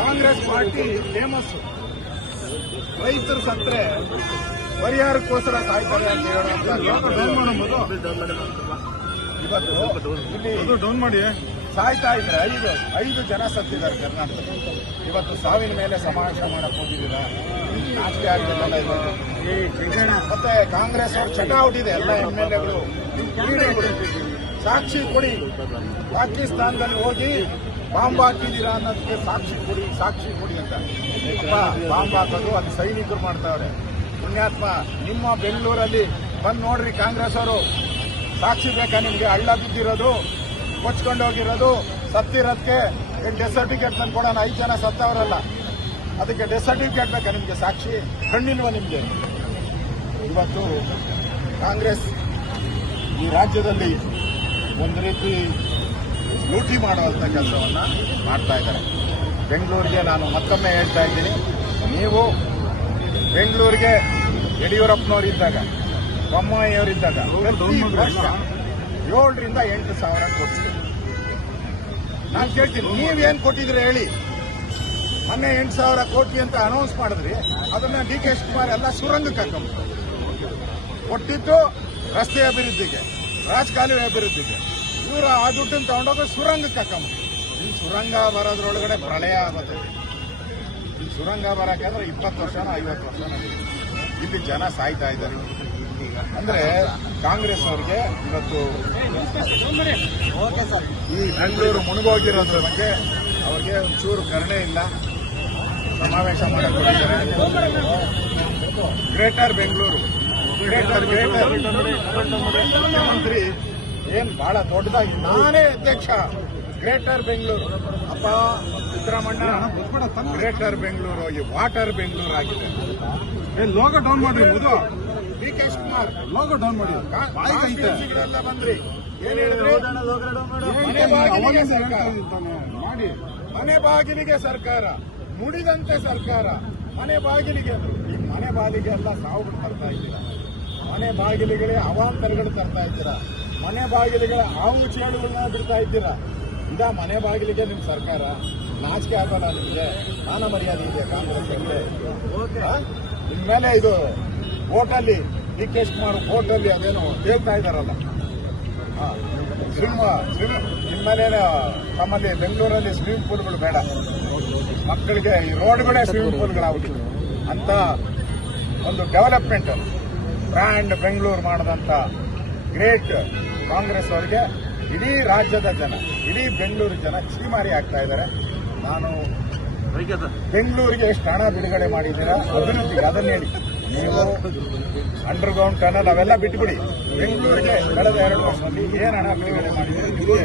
Congress party famous ರೈತರು ಸತ್ತರೆ ಪರಿಹಾರಕ್ಕೋಸ್ಕರ ಕಾಯ್ತಾರೆ ಅಂತ ಹೇಳೋದು ಇವತ್ತು ಇಲ್ಲಿ ಡೌನ್ ಮಾಡಿ. ಸಾಯ್ತಾ ಇದ್ರೆ ಐದು ಐದು ಜನ ಸತ್ತಿದ್ದಾರೆ ಕರ್ನಾಟಕದಲ್ಲಿ. ಇವತ್ತು ಸಾವಿನ ಮೇಲೆ ಸಮಾವೇಶ ಮಾಡಕ್ ಹೋಗಿದ್ದೀರಾ? ನಾಚಿಕೆ ಆಗ್ತಿಲ್ಲ ಇವತ್ತು. ಮತ್ತೆ ಕಾಂಗ್ರೆಸ್ ಅವ್ರ ಚಟ ಹುಟ್ಟಿದೆ ಎಲ್ಲ ಎಂ ಎಲ್ ಎಗಳು. ಸಾಕ್ಷಿ ಕೊಡಿ. ಪಾಕಿಸ್ತಾನದಲ್ಲಿ ಹೋಗಿ ಬಾಂಬ್ ಹಾಕಿದ್ದೀರಾ ಅನ್ನೋದಕ್ಕೆ ಸಾಕ್ಷಿ ಕೊಡಿ ಸಾಕ್ಷಿ ಕೊಡಿ ಅಂತ. ಬಾಂಬ್ ಹಾಕೋದು ಅದು ಸೈನಿಕರು ಮಾಡ್ತಾವ್ರೆ. ಪುಣ್ಯಾತ್ಮ, ನಿಮ್ಮ ಬೆಂಗಳೂರಲ್ಲಿ ಬಂದು ನೋಡ್ರಿ ಕಾಂಗ್ರೆಸ್ ಅವರು. ಸಾಕ್ಷಿ ಬೇಕಾ ನಿಮ್ಗೆ? ಹಳ್ಳ ಬಿದ್ದಿರೋದು, ಕೊಚ್ಕೊಂಡು ಹೋಗಿರೋದು ಸತ್ತಿರೋದಕ್ಕೆ ಡೆತ್ ಸರ್ಟಿಫಿಕೇಟ್ ತಂದು ಕೊಡೋಣ? ಐದು ಜನ ಸತ್ತವರಲ್ಲ. ಅದಕ್ಕೆ ಡೆತ್ ಸರ್ಟಿಫಿಕೇಟ್ ಬೇಕಾ ನಿಮಗೆ ಸಾಕ್ಷಿ? ಕಣ್ಣಿಲ್ವ ನಿಮಗೆ? ಇವತ್ತು ಕಾಂಗ್ರೆಸ್ ಈ ರಾಜ್ಯದಲ್ಲಿ ಒಂದು ರೀತಿ ಲೂಟಿ ಮಾಡುವಂತ ಕೆಲಸವನ್ನು ಮಾಡ್ತಾ ಇದ್ದಾರೆ. ಬೆಂಗಳೂರಿಗೆ ನಾನು ಮತ್ತೊಮ್ಮೆ ಹೇಳ್ತಾ ಇದ್ದೀನಿ. ನೀವು ಬೆಂಗಳೂರಿಗೆ ಯಡಿಯೂರಪ್ಪನವರಿದ್ದಾಗ ಬೊಮ್ಮಾಯಿಯವರಿದ್ದಾಗ ವರ್ಷ ಏಳರಿಂದ ಎಂಟು ಸಾವಿರ ಕೋಟಿ ನಾನು ಕೇಳ್ತೀನಿ, ನೀವೇನು ಕೊಟ್ಟಿದ್ರೆ ಹೇಳಿ. ಮೊನ್ನೆ ಎಂಟು ಸಾವಿರ ಕೋಟಿ ಅಂತ ಅನೌನ್ಸ್ ಮಾಡಿದ್ರಿ. ಅದನ್ನ ಡಿ ಕೆ ಶಿವಕುಮಾರ್ ಎಲ್ಲ ಸುರಂಗಕ್ಕೆ ಹಾಕೊಂಡ್ಬಿಟ್ಟು ಕೊಟ್ಟಿದ್ದು ರಸ್ತೆ ಅಭಿವೃದ್ಧಿಗೆ, ರಾಜಕಾಲುವೆ ಅಭಿವೃದ್ಧಿಗೆ. ಇವರು ಆ ದುಡ್ಡನ್ನು ತಗೊಂಡೋಗ ಸುರಂಗಕ್ಕೆ ಹಾಕೊಂಡ್ರು ಈ ಸುರಂಗ ಬರೋದ್ರೊಳಗಡೆ ಪ್ರಳಯ ಆಗುತ್ತೆ. ಈ ಸುರಂಗ ಬರಕಂದ್ರೆ ಇಪ್ಪತ್ತು ವರ್ಷನ ಐವತ್ತು ವರ್ಷನ ಇಲ್ಲಿ ಜನ ಸಾಯ್ತಾ ಇದ್ದಾರೆ. ಅಂದ್ರೆ ಕಾಂಗ್ರೆಸ್ ಅವ್ರಿಗೆ ಇವತ್ತು ಈ ಬೆಂಗಳೂರು ಮುಳುಗೋಗಿರೋದ್ರ ಬಗ್ಗೆ ಅವ್ರಿಗೆ ಒಂಚೂರು ಕರುಣೆ ಇಲ್ಲ. ಸಮಾವೇಶ ಮಾಡಿದ್ದಾರೆ ಗ್ರೇಟರ್ ಬೆಂಗಳೂರು. Greater greater. ಮುಖ್ಯಮಂತ್ರಿ ಏನ್ ಬಹಳ ದೊಡ್ಡದಾಗಿ. ನಾನೇ ಅಧ್ಯಕ್ಷ. ಗ್ರೇಟರ್ ಬೆಂಗಳೂರು. ಅಪ್ಪ ಸಿದ್ದರಾಮಣ್ಣ ಗ್ರೇಟರ್ ಬೆಂಗಳೂರು ಈ ವಾಟರ್ ಬೆಂಗಳೂರು ಆಗಿದೆ. ಲೋಗೋ ಡೌನ್ ಮಾಡ್ರಿ ಮುದು. D K Shivakumar logo down ಮಾಡಿ. ಬಂದ್ರಿ. ಏನ್ ಹೇಳಿದ್ರಿ? ಮನೆ ಬಾಗಿಲಿಗೆ ಸರ್ಕಾರ. ಮಾಡಿ. ಮನೆ ಬಾಗಿಲಿಗೆ ಸರ್ಕಾರ. ಮುಡಿದಂತೆ ಸರ್ಕಾರ. ಮನೆ ಬಾಗಿಲಿಗೆ ಈ ಮನೆ ಬಾಗಿಲಿಗೆ ಎಲ್ಲ ಸಾವುಗಳು ತರ್ತಾ ಇದ್ದೀರಾ? ಮನೆ ಬಾಗಿಲಿಗೆ ಅವಾಂತರಗಳು ತರ್ತಾ ಇದ್ದೀರಾ? ಮನೆ ಬಾಗಿಲಿಗೆ ಹಾವು ಚೇಳುಗಳನ್ನ ಬಿಡ್ತಾ ಇದ್ದೀರಾ? ಇದ ಮನೆ ಬಾಗಿಲಿಗೆ ನಿಮ್ ಸರ್ಕಾರ ನಾಚಿಕೆ ಆಗೋಲ್ಲ ನಿಮಗೆ ಮಾನ ಮರ್ಯಾದೆ ಇದೆ ಕಾಂಗ್ರೆಸ್ ನಿಮ್ ಮೇಲೆ ಇದು ಓಟಲ್ಲಿ ಡಿ ಕೆ ಶಿವಕುಮಾರ್ ಓಟಲ್ಲಿ ಅದೇನು ಹೇಳ್ತಾ ಇದಾರಲ್ಲ. ಸ್ವಿಮ್ ಸ್ವಿಮ್ ನಿಮ್ಮನೇನೆ ನಮ್ಮಲ್ಲಿ ಬೆಂಗಳೂರಲ್ಲಿ ಸ್ವಿಮ್ಮಿಂಗ್ ಪೂಲ್ಗಳು ಬೇಡ. ಮಕ್ಕಳಿಗೆ ಈ ರೋಡ್ಗಳೇ ಸ್ವಿಮ್ಮಿಂಗ್ ಪೂಲ್ಗಳಾಗ್ಬಿಟ್ಟಿದೆ ಅಂತ ಒಂದು ಡೆವಲಪ್ಮೆಂಟ್ ಬ್ರ್ಯಾಂಡ್ ಬೆಂಗಳೂರು ಮಾಡದಂತ ಗ್ರೇಟ್ ಕಾಂಗ್ರೆಸ್ ಅವರಿಗೆ. ಇಡೀ ರಾಜ್ಯದ ಜನ, ಇಡೀ ಬೆಂಗಳೂರು ಜನ ಚೀಮಾರಿ ಆಗ್ತಾ ಇದ್ದಾರೆ. ನಾನು ಬೆಂಗಳೂರಿಗೆ ಎಷ್ಟು ಹಣ ಬಿಡುಗಡೆ ಮಾಡಿದ್ದೀರಾ, ಅಭಿವೃದ್ಧಿಗೆ ಅದನ್ನ ಹೇಳಿ. ನೀವು ಅಂಡರ್ಗ್ರೌಂಡ್ ಟನಲ್ ಅವೆಲ್ಲ ಬಿಟ್ಬಿಡಿ. ಬೆಂಗಳೂರಿಗೆ ಕಳೆದ ಎರಡು ವರ್ಷದಲ್ಲಿ ಏನು ಹಣ ಬಿಡುಗಡೆ ಮಾಡಿದ್ದೀರಿ?